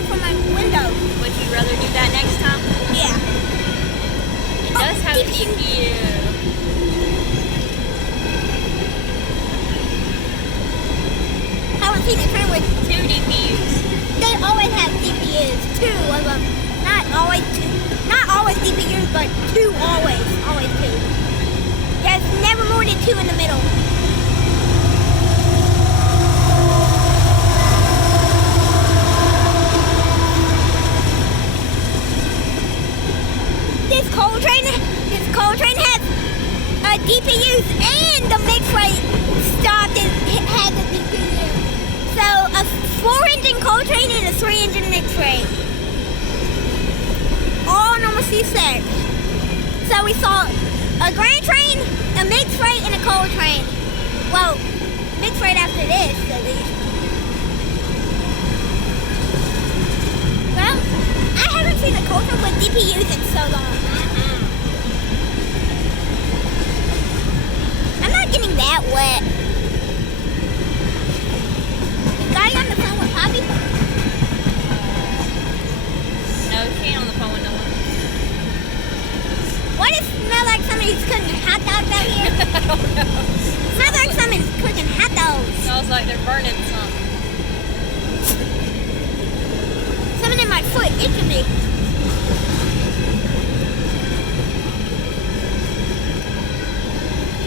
falling from my window. Would you rather do that next time? Yeah. It does have a DPU. I haven't seen a train with 2 DPUs. They always have DPUs, 2 of them. Not always DPUs, but 2 always. Always 2. There's never more than 2 in the middle. This coal train has DPUs and the mix rate stopped and had the DPU. So a 4-engine coal train and a 3-engine mix rate. All normal C6. So we saw a grain train, a mix rate, and a coal train. Well, mix rate after this, at least. Well, I haven't seen a coal train with DPUs in so long. I'm not getting that wet. Guy on the phone with Poppy? No, she ain't on the phone with no one. Why does it smell like somebody's cooking hot dogs out here? I don't know. Smells like somebody's cooking hot dogs. Smells like they're burning something. Something in my foot itching me.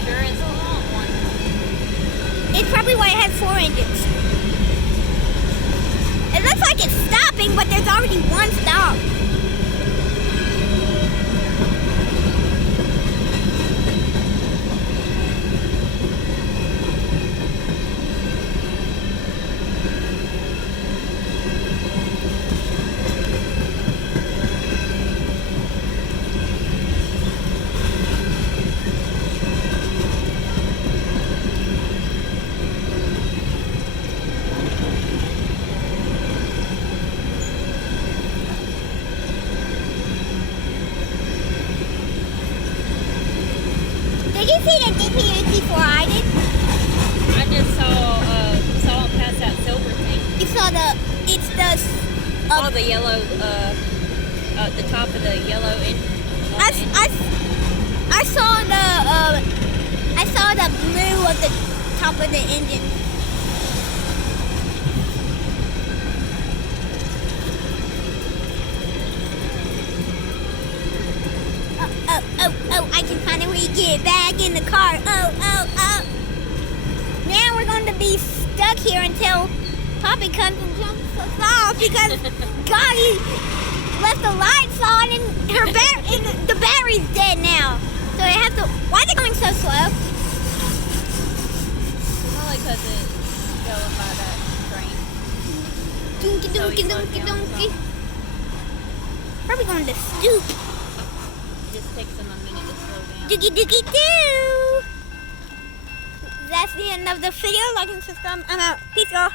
Sure is a long one. It's probably why it has 4 engines. It looks like it's stopping, but there's already one stop. Did you see the DPUs before I did? I just saw them pass that silver thing. You saw it's the... Oh, the yellow, the top of the yellow end. I saw the blue of the top of the engine. Oh, I can finally get back in the car. Oh. Now we're going to be stuck here until Poppy comes and jumps us off because God, he left the lights on and and the battery's dead now. So they have to. Why are they going so slow? Probably because it's going by that train. Donkey. Probably going to stoop. It just takes them a minute to slow down. Dookie. That's the end of the video. Like and subscribe. I'm out. Peace, y'all.